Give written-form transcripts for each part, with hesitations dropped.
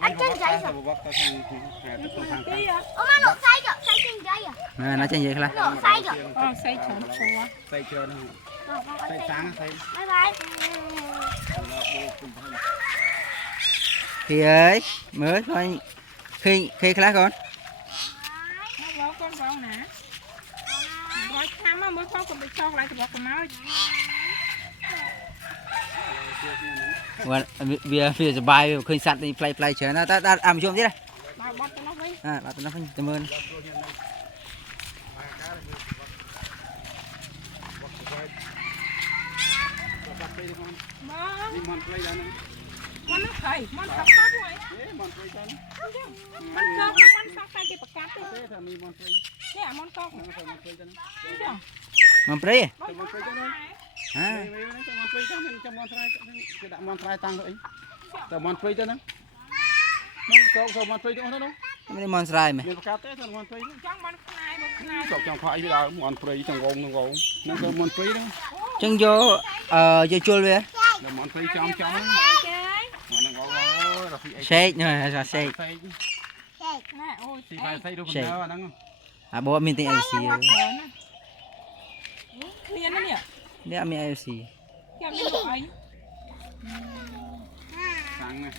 anh trên giấy rồi. Ôm nó say rồi, say trên giấy à? Nè nó trên giấy là. Nó say rồi. Say chớn chua. Say chưa đâu. Say sáng say. Bye bye. Khi ơi, mới thôi. Khi khác con. Nó con vào nè. Rồi tham á mới có con bị cho lại thì bỏ cái máu. Vìจะ bay เคยสัตว์นี่ไพลเฉยนะแต่อ่านชมดิ Bao bóp cho nó với. บาตัวน้องจำเมิน Món nó khẩy, món khóc khóc rồi. Món khóc tay cái bạc cát đấy. Nè món khóc. มันเปรี้ย món trai tăng rồi tao món phơi cho nó có món phơi cho nó đâu ไม่ได้มอนสไลม์ไหม miền cát thế thằng món phơi Trong món này cậu chẳng phải gì đâu món phơi thằng gồng nó có món phơi đó จังโยโยจูเลย là món phơi trong nó gò rồi เชคเนี่ยเชค Nè ôi. thì phải xây được nó nắng บอกว่ามีติงไอซี Liền nó nhỉ? เนี่ยมีไอซี Kèm như loại ấy. sáng này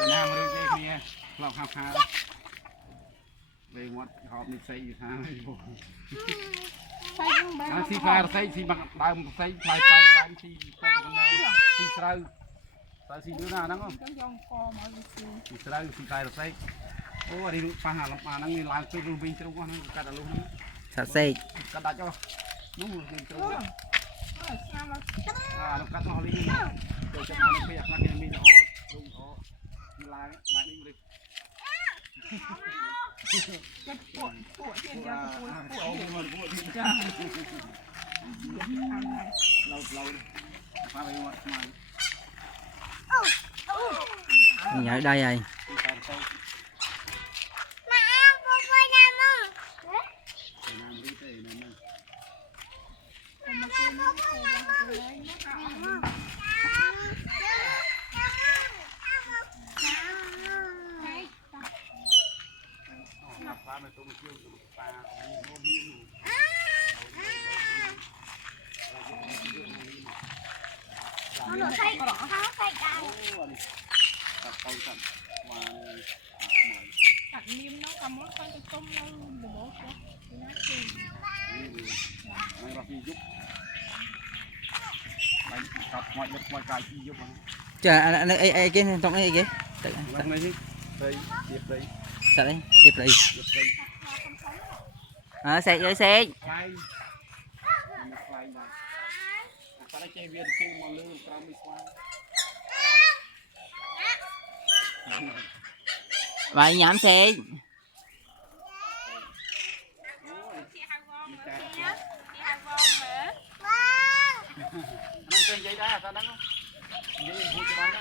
từ nam rồi cái kia lọc hạt hạt về một hộp mình xây gì sao xì pha xây xì bằng đào xây phai xì xây xì đứa nào đó không xì phai xây ô đi pha hà lọc mà nó như làm chơi luôn bên trong con cắt luôn สัตว์เซก cắt đặt cho đúng rồi nó cắt nó đi rồi cho nó bây giờ nó mình ô lại đi đi Cái của trên ra của trên ra. lâu pha về ngoài nhảy đây này Mà ăn vô phơi nam không? Nó say cỏ, nó say cay. Cặn niêm nó cầm món con cho tôm nó bố cho. Nó tìm. này là phi giúp đánh cặp mọi đất mọi cái phi giúp chờ ai cái trong đây cái lần này chứ đây tiếp đây sao đấy tiếp đây xe ơi xe phai nó phai này ta đã chơi viên chơi mà lương cao mới xoay vậy nhảm xe nó chơi giấy đá sao đó giấy vui cho bán nó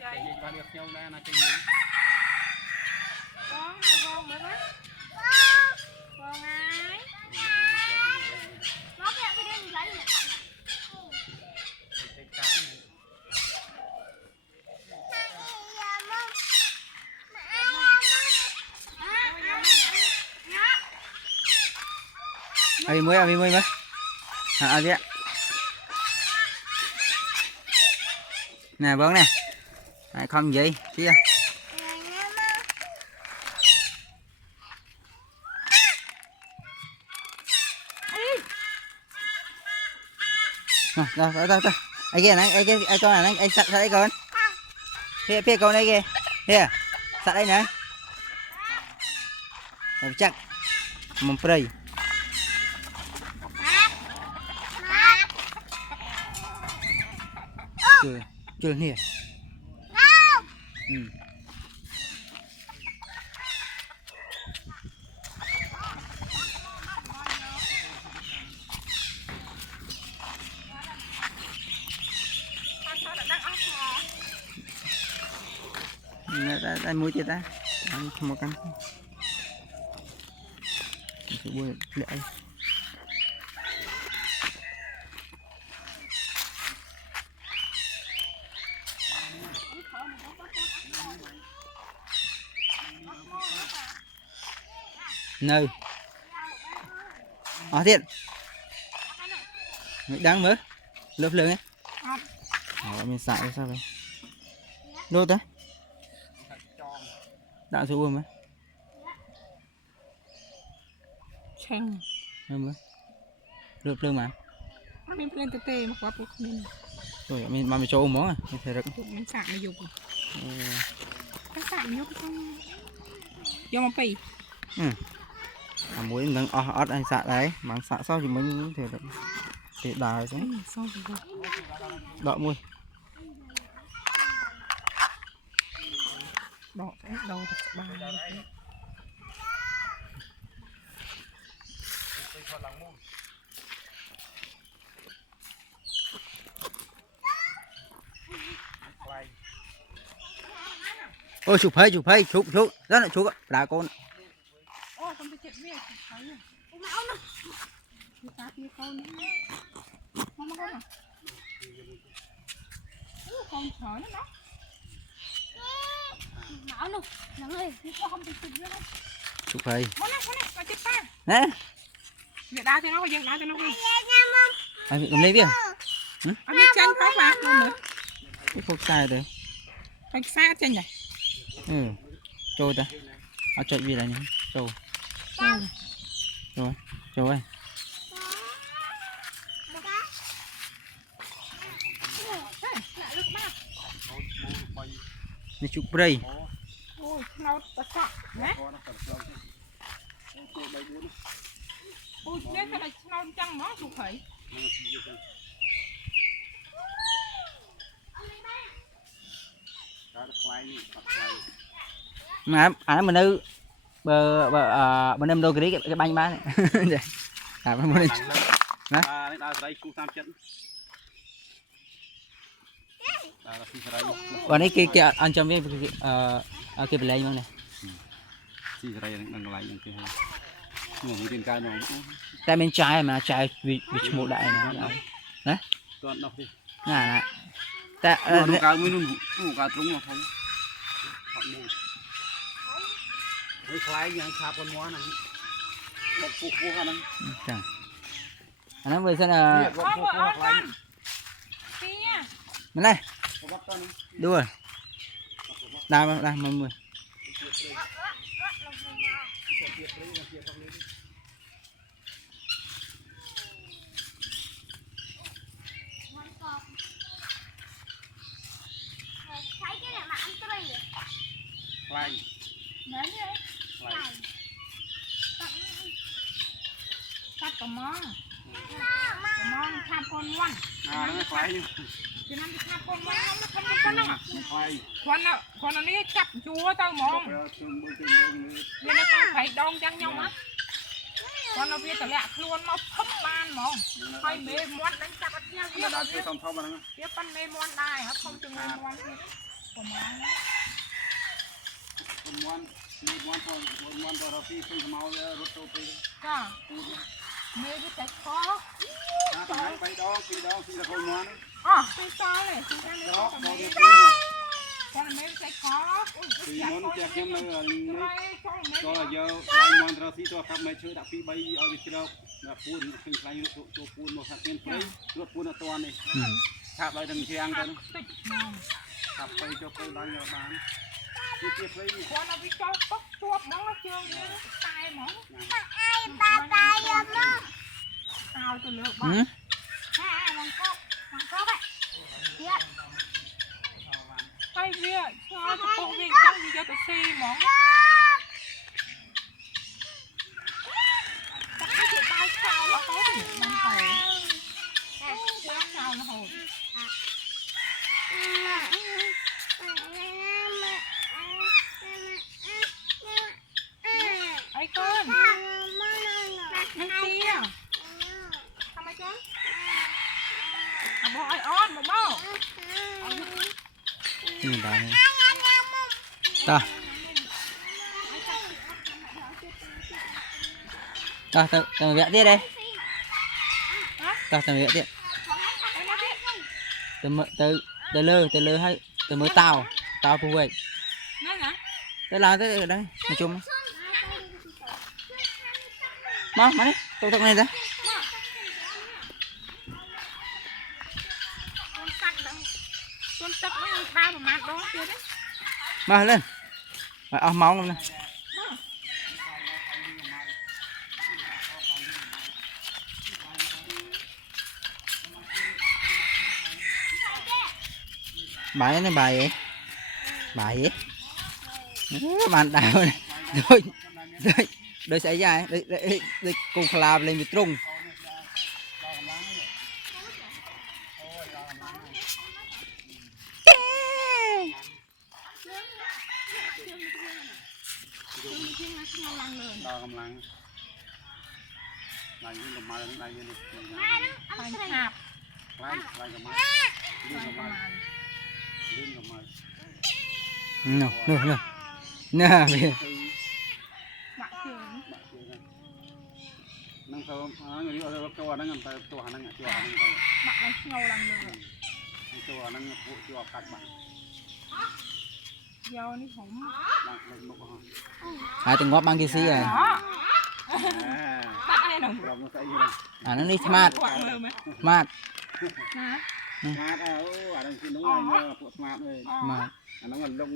giấy ta được nhau ra là chơi giấy Con hai con nữa đó. Con ai? Nó cái đêm lấy này. ai mới mới à đi nè bớn nè không gì kia đâu ai kia này ai con này ai sạch đây con phía con đây kìa kia sạch đây nè chắc mầm prey chưa nè ta mua chưa ta ăn một cắn sẽ bôi lại nơi thiệt mày đang mới lớp lưng ấy mình xài sao vậy đốt đấy đã số mới chanh mới lớp lưng mà mình lên từ tê mà quá bực mình rồi mình mà mình cho món à mình thấy được mình sạc mà dùng cái sạc nhúc không vô một pì muối đang ót anh xạ đấy mà xạ sau thì mình thể được để đào xuống đọ môi đọ đầu thật ba ôi chụp hay chụp rất là chụp đã con ô con bị chết biết thấy rồi đi sát đi con mama con à con chở nó Não luôn, nắng ơi, con không bị chụp nữa. chụp hay con này con chết ta nè việc đá cho nó có dừng đá cho nó đi anh bị cầm lấy biết anh bị chanh khó mà nữa cái khúc sai rồi phải xa chanh này trôi ta chạy gì là nhỉ trôi ơi đi chụp đây ôi nó tạt sọ nhé ôi nhé cái này nó chăng nó chụp phải mà mình đâu bên em đâu cái bánh bán này bên đây còn đấy kia anh cho biết cái bên này mang này tại bên trái mà trái vị một đại này đấy nè tại cái khoai như chạp con món này bọc phục vô cả năng anh nói về xem là bên này đua đào mọi người khoai cắt cỏ món tham con ngoan nó khoai như cho nên tham con ngoan nó không có năng con nó ní chặt chúa tao mong nên nó không phải đong chăng nhau á con nó biết là luôn nó thấp ban mong hay mê món đánh chặt nhau nó đã chơi xong xong rồi đó biết pan mê món đai hả không chừng mê món gì của món món rồi phi không mau rút tô phi à mê cái trái khó phải đó phi là con món phi sao này chúng ta lấy con mê trái khó phi món chè kem nó cho là giờ món rồi phi cho cặp mày chơi đã phi bay ở việt nam là phun khinh khai cho phun một hạt tiền phun rút phun là toàn này tháp lại đằng chiang thôi tháp bay cho cô đang nhờ bán con nó bị cho bóc chuột đó nó chưa tay mỏng Tay rồi mà. tao tôi lượt ừ. Bằng có vậy. tay kia cho cô việc trong gì cho tôi xì mỏng chắc cái chuyện bao sao nó có thì nó hồi bao sao nó hồi ấy con ăn tiaทำไมจ๊ะbò ai on một bao nhìn đó này ta tao vẽ tiếp đây tao vẽ tiếp từ lơ hay từ mới tao phụ vậy tao làm tới ở đây nói chung Má đi, tôi thật này ra. Con tắc nó ba mà mát đó chưa đấy. Má lên. Máu luôn nè. Bài này bài gì? Bạn đào này. Đôi sải dài, đôi cùng làm lên bị trung. đoกำลังลายยื่นกับมาลายยื่น Phải hạp. ลายกับมาลื่นกับมาลื่นกับมา Nè bây Bạn trường. นั่งเขาngười đi ởตัวนั่งกันไปตัวนั่งตัวนั่งไป Bạn đang ngầu lằng lừa. ตัวนั่งตัวกัดบัง Giờ đi hổng. นั่งเลยมุกเขา từng ngóp mang kia xí rồi. Đó. Bạn này đồng. เราไม่ใส่ยี่ห้อ Nó đi smart. Quạng mơ mày. Smart. Nè. มาร์ทอะไรกินน้องอะไรปวดมาร์ทเลย Smart. น้องมันลง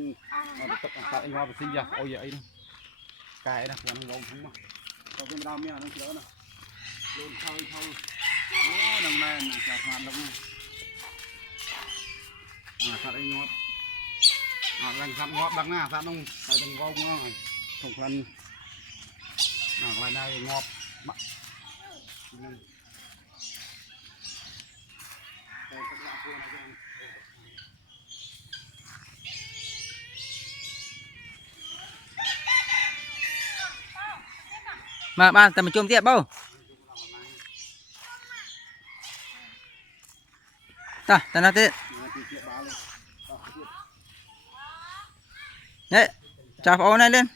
ตกตัดไอ้งอไปสิยาโอ้ยไอ้นี่กายนะมันลงทั้งหมดเราเป็นดาวเมียน้องเสือนะโดนเข้าโอ้ดังแม่น่ะจากมาลงตัดไอ้งอแรงสัตว์งอดังหน้าสัตว์ต้องใส่ตรงกองงอส่งพันอะไรได้งอบบักแต่ตะละพวกนั้น Mà ba tầm chôm tiếp bao. Ta nó thế. Đấy, chào pháo này lên.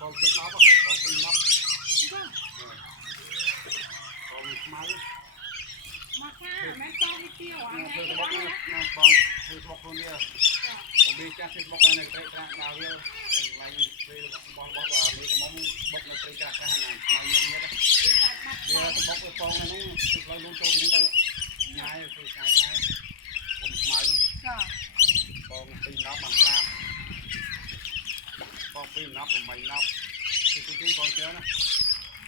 Con chết nó con sinh nó con máy Mà kha mẹ cho đi tiêu à con thư bóc luôn đi con đi chắc thư bóc này cái nào đi lại đi bóc vào đi cái móng bóc nó cái hàng này mày nhận đấy đi thư bóc cái con này nó thực lại luôn cho chúng ta nhai cái con máy con pin nó bằng ra con pin nó của mày nó thì tôi con kéo nó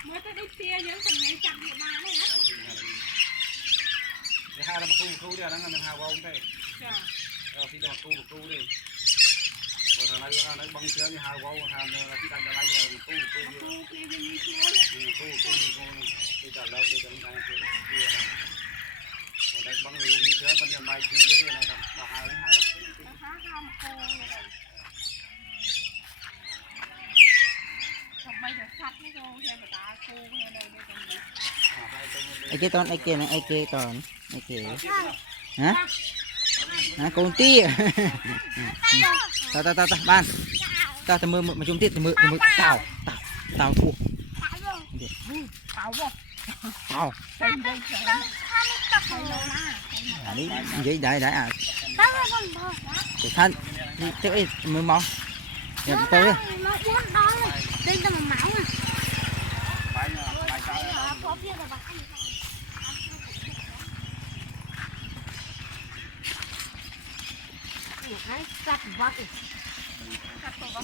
mới tới đi tia giống thành ngày chặt địa bàn này á cái hai là một khu đi đang ngân hàng bông đây rồi khi đó khu đi rồi thằng này nó băng kéo như hai bông hàng là khi đang lấy là khu bây giờ lâu bây giờ đang kia rồi đây băng người như thế bây giờ mày kia cái này là hai bây giờ sạch nó vô theo người ta khu theo đây đây còn gì Ai kia ton, ai kia này, ai kia ton, ai kia. Hả? Hả con tí. Ta ban. Ta mơ mà chúng tiết mơ tao thua. tao vô Tao. xem đây Đi vậy đại à. Để thân. Chứ ấy mơ mong. Để tôi đi.